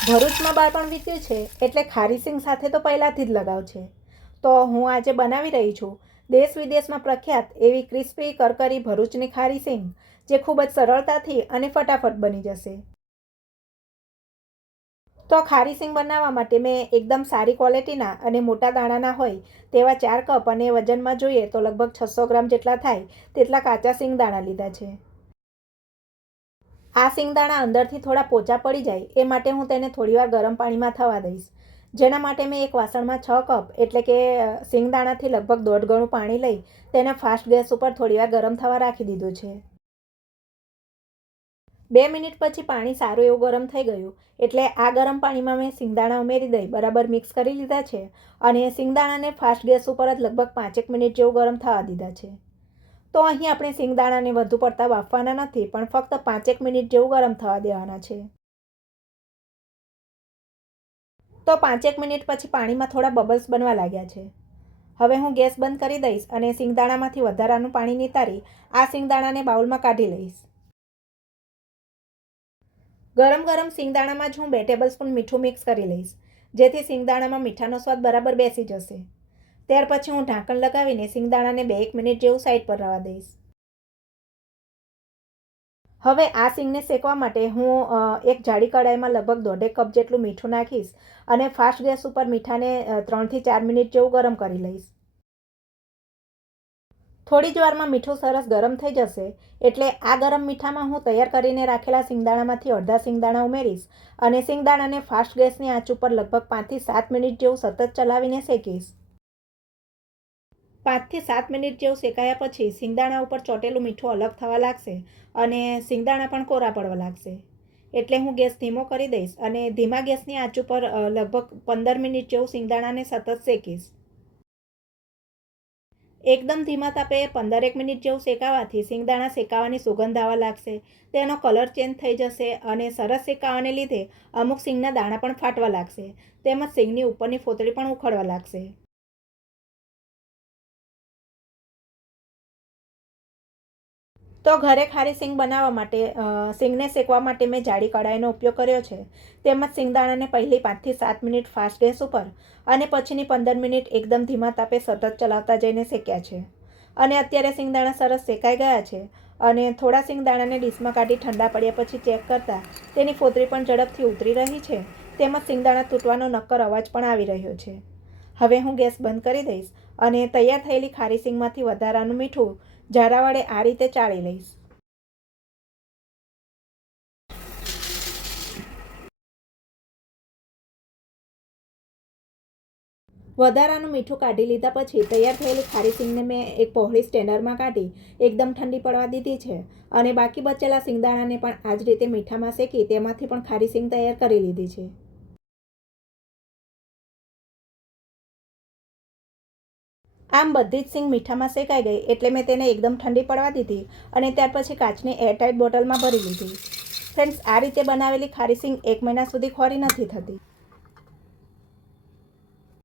ભરૂચમાં બાળપણ વીત્યું છે એટલે ખારી સિંગ સાથે તો પહેલાંથી જ લગાવ છે. તો હું આજે બનાવી રહી છું દેશ વિદેશમાં પ્રખ્યાત એવી ક્રિસ્પી કરકરી ભરૂચની ખારી સિંગ, જે ખૂબ જ સરળતાથી અને ફટાફટ બની જશે. તો ખારી સિંગ બનાવવા માટે મેં એકદમ સારી ક્વોલિટીના અને મોટા દાણાના હોય તેવા 4 કપ અને વજનમાં જોઈએ તો લગભગ 600 ગ્રામ જેટલા થાય તેટલા કાચા સિંગ દાણા લીધા છે. આ સિંગદાણા અંદરથી થોડા પોચા પડી જાય એ માટે હું તેને થોડીવાર ગરમ પાણીમાં થવા દઈશ. જેના માટે મેં એક વાસણમાં 6 કપ એટલે કે સિંગદાણાથી લગભગ 1.5 ગણું પાણી લઈ તેને ફાસ્ટ ગેસ ઉપર થોડીવાર ગરમ થવા રાખી દીધું છે. 2 મિનિટ પછી પાણી સારું એવું ગરમ થઈ ગયું એટલે આ ગરમ પાણીમાં મેં સિંગદાણા ઉમેરી દઈ બરાબર મિક્સ કરી લીધા છે અને સિંગદાણાને ફાસ્ટ ગેસ ઉપર જ લગભગ 5 મિનિટ જેવું ગરમ થવા દીધા છે. તો અહીં આપણે સિંગદાણાને વધુ પડતા બાફવાના નથી, પણ ફક્ત 5 મિનિટ જેવું ગરમ થવા દેવાના છે. તો 5 મિનિટ પછી પાણીમાં થોડા બબલ્સ બનવા લાગ્યા છે. હવે હું ગેસ બંધ કરી દઈશ અને સિંગદાણામાંથી વધારાનું પાણી નિતારી આ સિંગદાણાને બાઉલમાં કાઢી લઈશ. ગરમ ગરમ સિંગદાણામાં જ હું 2 ટેબલસ્પૂન મીઠું મિક્સ કરી લઈશ, જેથી સિંગદાણામાં મીઠાનો સ્વાદ બરાબર બેસી જશે. ત્યાર પછી હું ઢાંકણ લગાવીને સિંગદાણાને 2-1 મિનિટ જેવું સાઈડ પર રહેવા દઈશ. હવે આ સિંગને શેકવા માટે હું એક જાડી કડાઈમાં લગભગ 1.5 કપ જેટલું મીઠું નાખીશ અને ફાસ્ટ ગેસ ઉપર મીઠાને 3 થી 4 મિનિટ જેવું ગરમ કરી લઈશ. થોડી જ વારમાં મીઠું સરસ ગરમ થઈ જશે એટલે આ ગરમ મીઠામાં હું તૈયાર કરીને રાખેલા સિંગદાણામાંથી અડધા સિંગદાણા ઉમેરીશ અને સિંગદાણાને ફાસ્ટ ગેસની આંચ ઉપર લગભગ 5 થી 7 મિનિટ જેવું સતત ચલાવીને શેકીશ. 5 થી 7 મિનિટ જેવું શેકાયા પછી સિંગદાણા ઉપર ચોટેલું મીઠું અલગ થવા લાગશે અને સિંગદાણા પણ કોરા પડવા લાગશે. એટલે હું ગેસ ધીમો કરી દઈશ અને ધીમા ગેસની આંચ ઉપર લગભગ 15 મિનિટ જેવું સિંગદાણાને સતત શેકીશ. એકદમ ધીમા તાપે 15 મિનિટ જેવું શેકાવાથી સિંગદાણા શેકાવાની સુગંધ આવવા લાગશે, તેનો કલર ચેન્જ થઈ જશે અને સરસ શેકાવાને લીધે અમુક સિંગના દાણા પણ ફાટવા લાગશે, તેમજ સિંગની ઉપરની ફોતળી પણ ઉખડવા લાગશે. તો ઘરે ખારી સિંગ બનાવવા માટે સિંગને શેકવા માટે મેં જાડી કડાઈનો ઉપયોગ કર્યો છે. તેમજ સિંગદાણાને પહેલી 5 થી 7 મિનિટ ફાસ્ટ ગેસ ઉપર અને પછીની 15 મિનિટ એકદમ ધીમા તાપે સતત ચલાવતા જઈને શેક્યા છે. અને અત્યારે સિંગદાણા સરસ શેકાઈ ગયા છે અને થોડા સિંગદાણાને ડીશમાં કાઢી ઠંડા પડ્યા પછી ચેક કરતાં તેની ફોતળી પણ ઝડપથી ઉતરી રહી છે, તેમજ સિંગદાણા તૂટવાનો નક્કર અવાજ પણ આવી રહ્યો છે. હવે હું ગેસ બંધ કરી દઈશ અને તૈયાર થયેલી ખારી સિંગમાંથી વધારાનું મીઠું ઝારા વડે આ રીતે ચાળી લઈશ. વધારાનું મીઠું કાઢી લીધા પછી તૈયાર થયેલી ખારી સિંગને મેં એક પહોળી સ્ટેનરમાં કાઢી એકદમ ઠંડી પડવા દીધી છે અને બાકી બચેલા સિંગદાણાને પણ આ જ રીતે મીઠામાં શેકી તેમાંથી પણ ખારી સિંગ તૈયાર કરી લીધી છે. આમ બધી જ સિંગ મીઠામાં શેકાઈ ગઈ એટલે મેં તેને એકદમ ઠંડી પડવા દીધી અને ત્યાર પછી કાચની એરટાઇટ બોટલમાં ભરી લીધી. ફ્રેન્ડ્સ, આ રીતે બનાવેલી ખારી સિંગ 1 મહિના સુધી ખોરી નથી થતી.